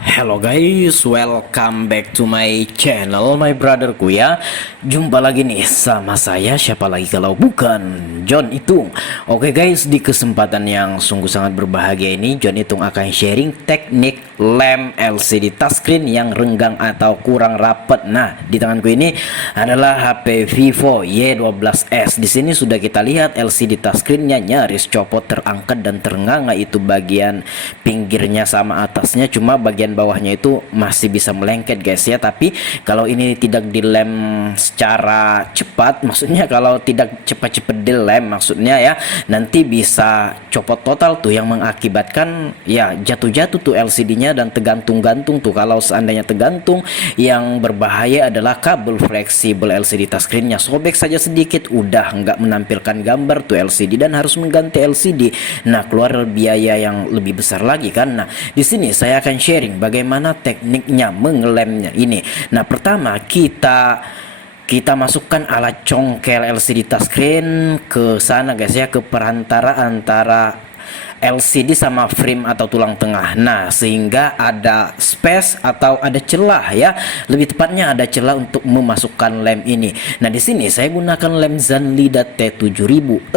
Hello guys, welcome back to my channel, my brotherku ya. Jumpa lagi nih sama saya, siapa lagi kalau bukan John Itung. Oke guys, di kesempatan yang sungguh sangat berbahagia ini, John Itung akan sharing teknik lem LCD touchscreen yang renggang atau kurang rapat. Nah, di tanganku ini adalah HP Vivo Y12s. Di sini sudah kita lihat LCD touchscreennya nyaris copot, terangkat dan ternganga itu bagian pinggirnya sama atasnya, cuma bagian bawahnya itu masih bisa melengket guys ya. Tapi kalau ini tidak dilem secara cepat, maksudnya kalau tidak cepat-cepat dilem maksudnya ya, nanti bisa copot total tuh, yang mengakibatkan ya jatuh-jatuh tuh LCD-nya dan tergantung-gantung tuh. Kalau seandainya tergantung, yang berbahaya adalah kabel fleksibel LCD touchscreen-nya sobek saja sedikit udah nggak menampilkan gambar tuh LCD dan harus mengganti LCD. Nah, keluar biaya yang lebih besar lagi kan. Nah, di sini saya akan sharing bagaimana tekniknya mengelemnya ini. Nah, pertama kita masukkan alat congkel LCD touchscreen ke sana guys ya, ke perantara antara LCD sama frame atau tulang tengah. Nah, sehingga ada space atau ada celah ya. Lebih tepatnya ada celah untuk memasukkan lem ini. Nah, di sini saya gunakan lem Zanlida T7000, 8000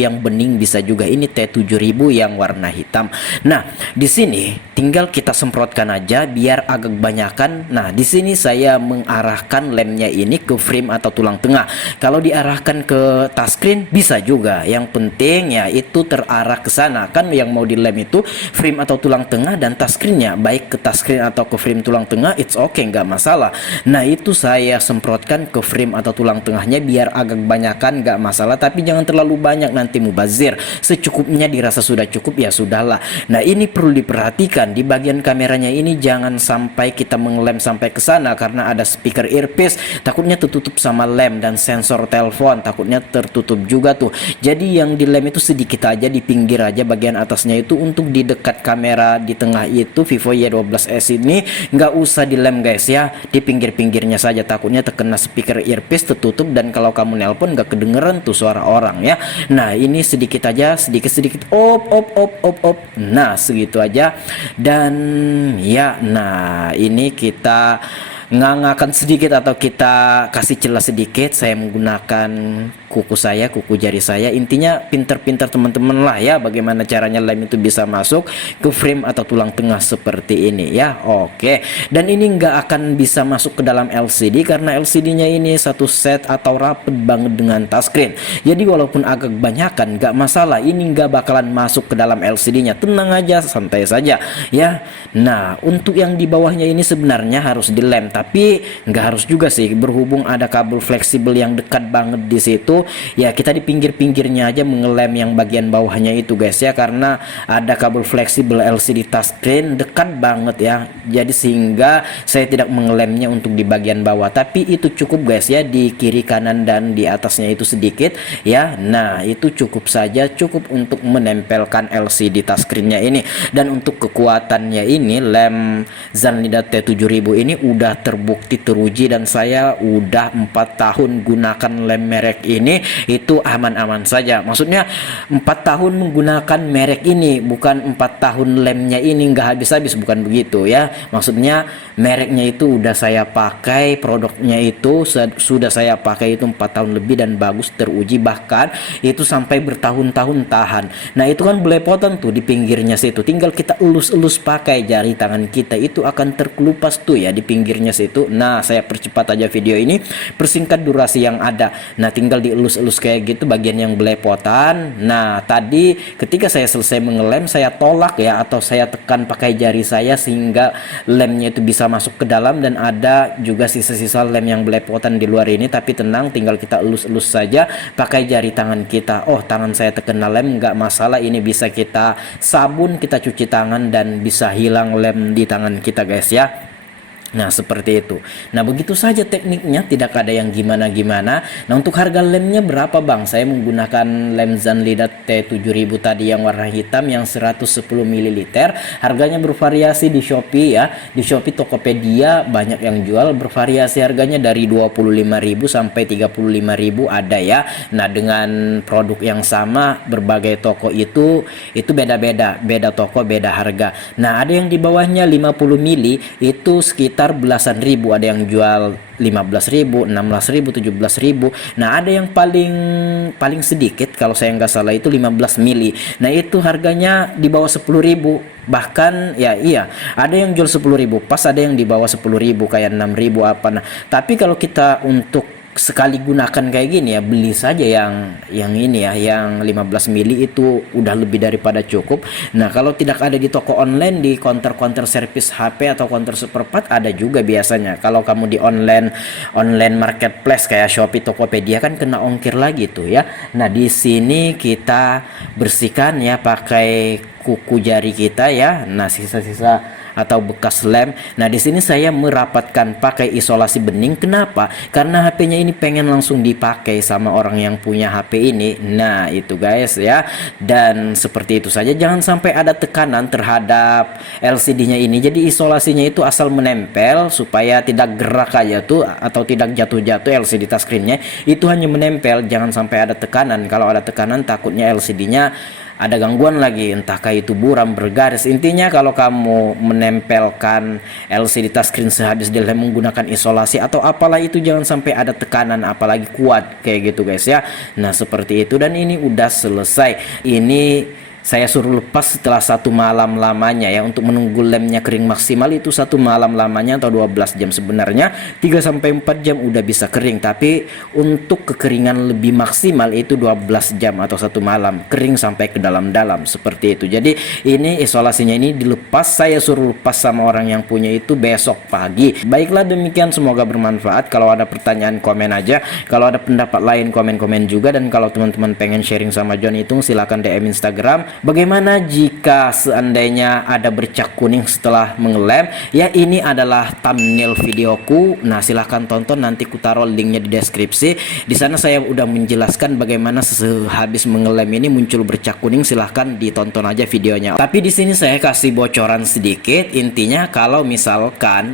yang bening, bisa juga ini T7000 yang warna hitam. Nah, di sini tinggal kita semprotkan aja biar agak banyakan. Nah, di sini saya mengarahkan lemnya ini ke frame atau tulang tengah. Kalau diarahkan ke touchscreen bisa juga. Yang penting ya itu terarah ke sana. Kan yang mau dilem itu frame atau tulang tengah dan touchscreennya, baik ke touchscreen atau ke frame tulang tengah, it's okay, nggak masalah. Nah, itu saya semprotkan ke frame atau tulang tengahnya biar agak banyakan, nggak masalah, tapi jangan terlalu banyak nanti mubazir. Secukupnya dirasa sudah cukup ya sudahlah. Nah, ini perlu diperhatikan di bagian kameranya ini, jangan sampai kita mengelem sampai ke sana karena ada speaker earpiece, takutnya tertutup sama lem, dan sensor telepon takutnya tertutup juga tuh. Jadi yang dilem itu sedikit aja, di pinggir aja bagian atasnya itu. Untuk di dekat kamera di tengah itu Vivo Y12s ini nggak usah dilem guys ya, di pinggir-pinggirnya saja, takutnya terkena speaker earpiece tertutup, dan kalau kamu nelpon nggak kedengeran tuh suara orang ya. Nah, ini sedikit aja, sedikit op. Nah, segitu aja. Dan ya, nah ini kita ngangakan sedikit atau kita kasih celah sedikit. Saya menggunakan kuku jari saya. Intinya pinter-pinter teman-teman lah ya, bagaimana caranya lem itu bisa masuk ke frame atau tulang tengah seperti ini ya. Oke, dan ini nggak akan bisa masuk ke dalam LCD karena LCD-nya ini satu set atau rapet banget dengan touchscreen. Jadi walaupun agak banyakan nggak masalah, ini nggak bakalan masuk ke dalam LCD-nya. Tenang aja, santai saja ya. Nah, untuk yang di bawahnya ini sebenarnya harus dilem, tapi nggak harus juga sih, berhubung ada kabel fleksibel yang dekat banget di situ ya. Kita di pinggir-pinggirnya aja mengelem yang bagian bawahnya itu guys ya, karena ada kabel fleksibel LCD touchscreen dekat banget ya. Jadi sehingga saya tidak mengelemnya untuk di bagian bawah, tapi itu cukup guys ya, di kiri kanan dan di atasnya itu sedikit ya. Nah, itu cukup saja, cukup untuk menempelkan LCD touchscreennya ini. Dan untuk kekuatannya ini, lem Zanlida T7000 ini udah terbukti teruji, dan saya udah 4 tahun gunakan lem merek ini, itu aman-aman saja. Maksudnya 4 tahun menggunakan merek ini, bukan 4 tahun lemnya ini nggak habis-habis, bukan begitu ya. Maksudnya mereknya itu udah saya pakai, produknya itu sudah saya pakai itu 4 tahun lebih dan bagus, teruji, bahkan itu sampai bertahun-tahun tahan. Nah, itu kan belepotan tuh di pinggirnya situ, tinggal kita elus-elus pakai jari tangan kita, itu akan terkelupas tuh ya di pinggirnya situ. Nah, saya percepat aja video ini, persingkat durasi yang ada. Nah, tinggal dielus-elus kayak gitu bagian yang belepotan. Nah, tadi ketika saya selesai mengelem, saya tolak ya, atau saya tekan pakai jari saya sehingga lemnya itu bisa masuk ke dalam, dan ada juga sisa-sisa lem yang belepotan di luar ini. Tapi tenang, tinggal kita elus-elus saja pakai jari tangan kita. Oh, tangan saya terkena lem, nggak masalah, ini bisa kita sabun, kita cuci tangan dan bisa hilang lem di tangan kita guys ya. Nah, seperti itu. Nah, begitu saja tekniknya, tidak ada yang gimana-gimana. Nah, untuk harga lemnya berapa, Bang? Saya menggunakan lem Zanlida T7000 tadi yang warna hitam yang 110 ml. Harganya bervariasi di Shopee ya. Di Shopee, Tokopedia banyak yang jual, bervariasi harganya dari 25.000 sampai 35.000 ada ya. Nah, dengan produk yang sama berbagai toko itu beda-beda, beda toko, beda harga. Nah, ada yang di bawahnya 50 mili itu sekitar belasan ribu, ada yang jual 15.000, 16.000, 17.000. Nah, ada yang paling sedikit kalau saya nggak salah itu 15 mili. Nah, itu harganya di bawah 10.000. Bahkan ya iya, ada yang jual 10.000 pas, ada yang di bawah 10.000 kayak 6.000 apa. Nah, tapi kalau kita untuk sekali gunakan kayak gini ya, beli saja yang ini ya, yang 15 mili itu udah lebih daripada cukup. Nah, kalau tidak ada di toko online, di counter servis HP atau counter superpart ada juga biasanya. Kalau kamu di online marketplace kayak Shopee, Tokopedia kan kena ongkir lagi tuh ya. Nah, di sini kita bersihkan ya pakai kuku jari kita ya. Nah, sisa-sisa atau bekas lem. Nah, di sini saya merapatkan pakai isolasi bening. Kenapa? Karena HP-nya ini pengen langsung dipakai sama orang yang punya HP ini. Nah, itu guys ya. Dan seperti itu saja, jangan sampai ada tekanan terhadap LCD-nya ini. Jadi isolasinya itu asal menempel supaya tidak gerak aja tuh atau tidak jatuh-jatuh LCD touchscreen-nya. Itu hanya menempel, jangan sampai ada tekanan. Kalau ada tekanan takutnya LCD-nya ada gangguan lagi, entahkah itu buram, bergaris. Intinya kalau kamu menempelkan LCD touchscreen sehabis dilem menggunakan isolasi atau apalah itu, jangan sampai ada tekanan apalagi kuat kayak gitu guys ya. Nah, seperti itu, dan ini udah selesai. Ini saya suruh lepas setelah 1 malam lamanya ya. Untuk menunggu lemnya kering maksimal itu 1 malam lamanya atau 12 jam. Sebenarnya 3-4 jam udah bisa kering, tapi untuk kekeringan lebih maksimal itu 12 jam atau 1 malam kering sampai ke dalam-dalam seperti itu. Jadi ini isolasinya ini dilepas, saya suruh lepas sama orang yang punya itu besok pagi. Baiklah, demikian, semoga bermanfaat. Kalau ada pertanyaan komen aja, kalau ada pendapat lain komen-komen juga, dan kalau teman-teman pengen sharing sama John Itung silahkan DM Instagram. Bagaimana jika seandainya ada bercak kuning setelah mengelem? Ya, ini adalah thumbnail videoku. Nah, silahkan tonton, nanti ku taruh linknya di deskripsi. Di sana saya udah menjelaskan bagaimana sehabis mengelem ini muncul bercak kuning. Silahkan ditonton aja videonya. Tapi di sini saya kasih bocoran sedikit. Intinya kalau misalkan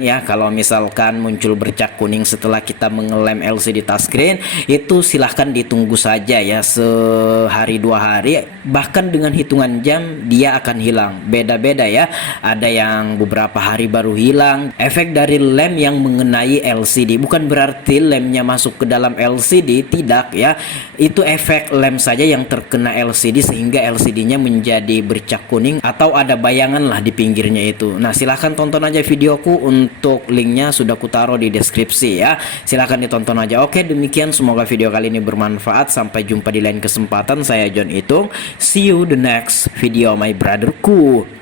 muncul bercak kuning setelah kita mengelem LCD touchscreen, itu silahkan ditunggu saja ya, sehari 2 hari, bahkan dengan hitungan jam dia akan hilang. Beda-beda ya, ada yang beberapa hari baru hilang. Efek dari lem yang mengenai LCD bukan berarti lemnya masuk ke dalam LCD, tidak ya. Itu efek lem saja yang terkena LCD sehingga LCD-nya menjadi bercak kuning atau ada bayangan lah di pinggirnya itu. Nah, silahkan tonton aja videoku, untuk linknya sudah kutaruh di deskripsi ya. Silahkan ditonton aja. Oke, demikian, semoga video kali ini bermanfaat. Sampai jumpa di lain kesempatan. Saya John Itung. See you the next video, my brotherku.